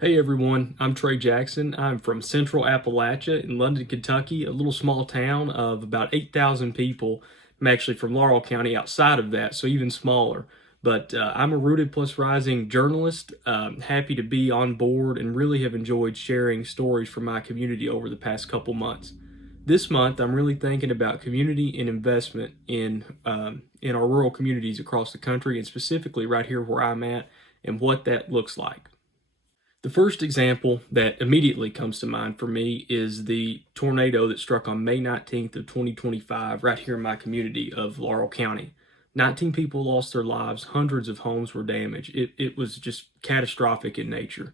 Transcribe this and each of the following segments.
Hey everyone, I'm Trey Jackson. I'm from Central Appalachia in London, Kentucky, a little small town of about 8,000 people. I'm actually from Laurel County outside of that, so even smaller. But I'm a Rooted Plus Rising journalist, happy to be on board and really have enjoyed sharing stories from my community over the past couple months. This month, I'm really thinking about community and investment in our rural communities across the country, and specifically right here where I'm at, and what that looks like. The first example that immediately comes to mind for me is the tornado that struck on May 19th of 2025 right here in my community of Laurel County. 19 people lost their lives, hundreds of homes were damaged. It was just catastrophic in nature.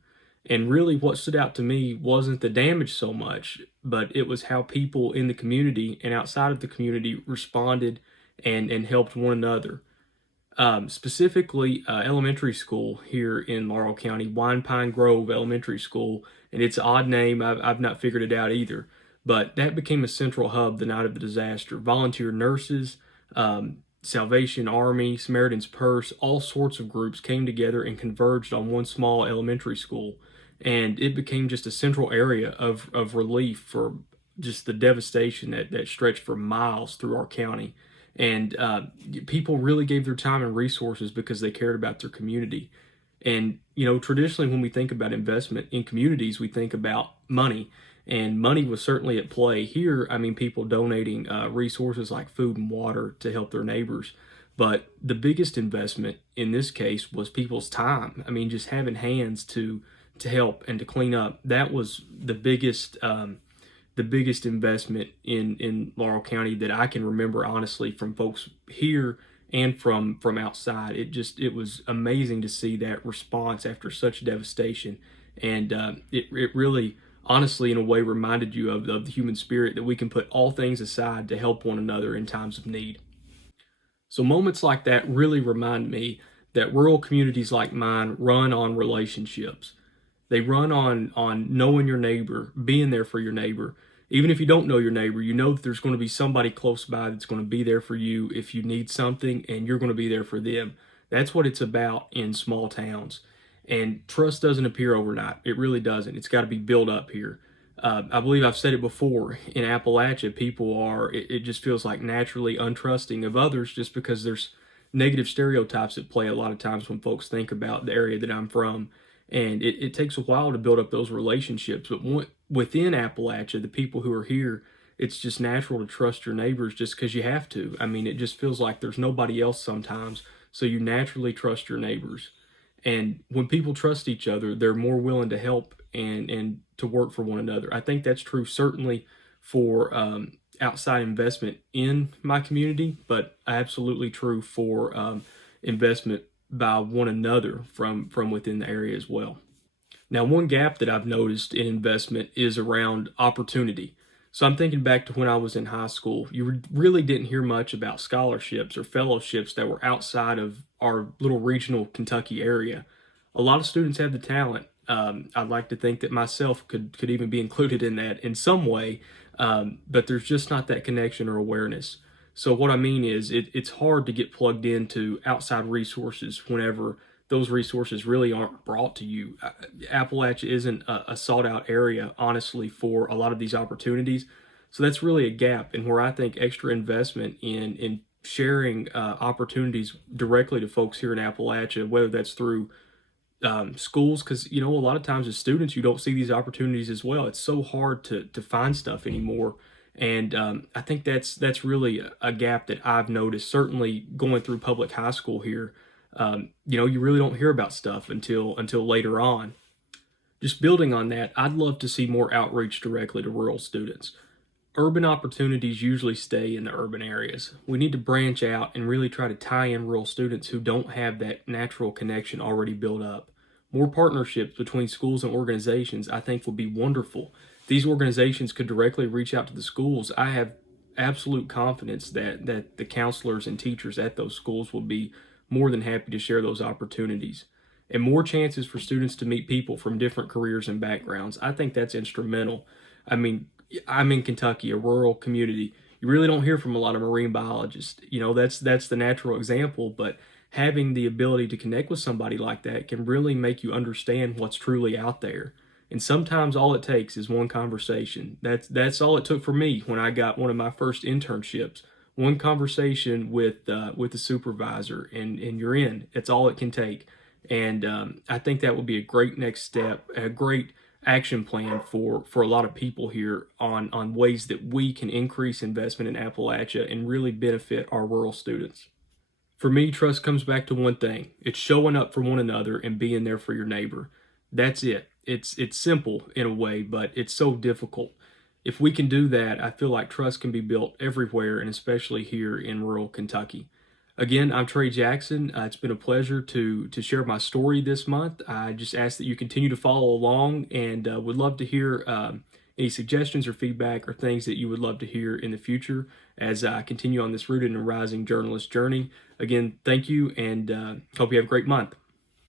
And really what stood out to me wasn't the damage so much, but it was how people in the community and outside of the community responded and helped one another. Specifically, elementary school here in Laurel County, Wine Pine Grove Elementary School, and it's an odd name. I've not figured it out either, but that became a central hub the night of the disaster. Volunteer nurses, Salvation Army, Samaritan's Purse, all sorts of groups came together and converged on one small elementary school, and it became just a central area of relief for just the devastation that stretched for miles through our county. And people really gave their time and resources because they cared about their community. And, traditionally when we think about investment in communities, we think about money. And money was certainly at play here. I mean, people donating resources like food and water to help their neighbors. But the biggest investment in this case was people's time. I mean, just having hands to help and to clean up. That was the biggest investment in Laurel County that I can remember, honestly, from folks here and from outside. It was amazing to see that response after such devastation, and it really, honestly, in a way, reminded you of the human spirit, that we can put all things aside to help one another in times of need. So moments like that really remind me that rural communities like mine run on relationships. They run on knowing your neighbor, being there for your neighbor. Even if you don't know your neighbor, you know that there's going to be somebody close by that's going to be there for you if you need something, and you're going to be there for them. That's what it's about in small towns. And trust doesn't appear overnight. It really doesn't. It's got to be built up here. I believe I've said it before. In Appalachia, people are, it just feels like naturally untrusting of others, just because there's negative stereotypes at play a lot of times when folks think about the area that I'm from. And it takes a while to build up those relationships. But within Appalachia, the people who are here, it's just natural to trust your neighbors just because you have to. I mean, it just feels like there's nobody else sometimes. So you naturally trust your neighbors. And when people trust each other, they're more willing to help and to work for one another. I think that's true certainly for outside investment in my community, but absolutely true for investment by one another from within the area as well. Now, one gap that I've noticed in investment is around opportunity. So I'm thinking back to when I was in high school. You really didn't hear much about scholarships or fellowships that were outside of our little regional Kentucky area. A lot of students have the talent. I'd like to think that myself could even be included in that in some way, but there's just not that connection or awareness. So what I mean is it's hard to get plugged into outside resources whenever those resources really aren't brought to you. Appalachia isn't a sought out area, honestly, for a lot of these opportunities. So that's really a gap, and where I think extra investment in sharing opportunities directly to folks here in Appalachia, whether that's through schools, because a lot of times as students you don't see these opportunities as well. It's so hard to find stuff anymore, and I think that's really a gap that I've noticed. Certainly going through public high school here, you really don't hear about stuff until later on. Just building on that, I'd love to see more outreach directly to rural students. Urban opportunities usually stay in the urban areas. We need to branch out and really try to tie in rural students who don't have that natural connection already built up. More partnerships between schools and organizations, I think, would be wonderful. These organizations could directly reach out to the schools. I have absolute confidence that the counselors and teachers at those schools will be more than happy to share those opportunities. And more chances for students to meet people from different careers and backgrounds. I think that's instrumental. I mean, I'm in Kentucky, a rural community. You really don't hear from a lot of marine biologists. That's the natural example, but having the ability to connect with somebody like that can really make you understand what's truly out there. And sometimes all it takes is one conversation. That's all it took for me when I got one of my first internships. One conversation with the supervisor, and you're in. It's all it can take. And I think that would be a great next step, a great action plan for a lot of people here on ways that we can increase investment in Appalachia and really benefit our rural students. For me, trust comes back to one thing. It's showing up for one another and being there for your neighbor. That's it. It's simple in a way, but it's so difficult. If we can do that, I feel like trust can be built everywhere, and especially here in rural Kentucky. Again, I'm Trey Jackson. It's been a pleasure to share my story this month. I just ask that you continue to follow along, and would love to hear any suggestions or feedback or things that you would love to hear in the future as I continue on this Rooted and Rising journalist journey. Again, thank you, and hope you have a great month.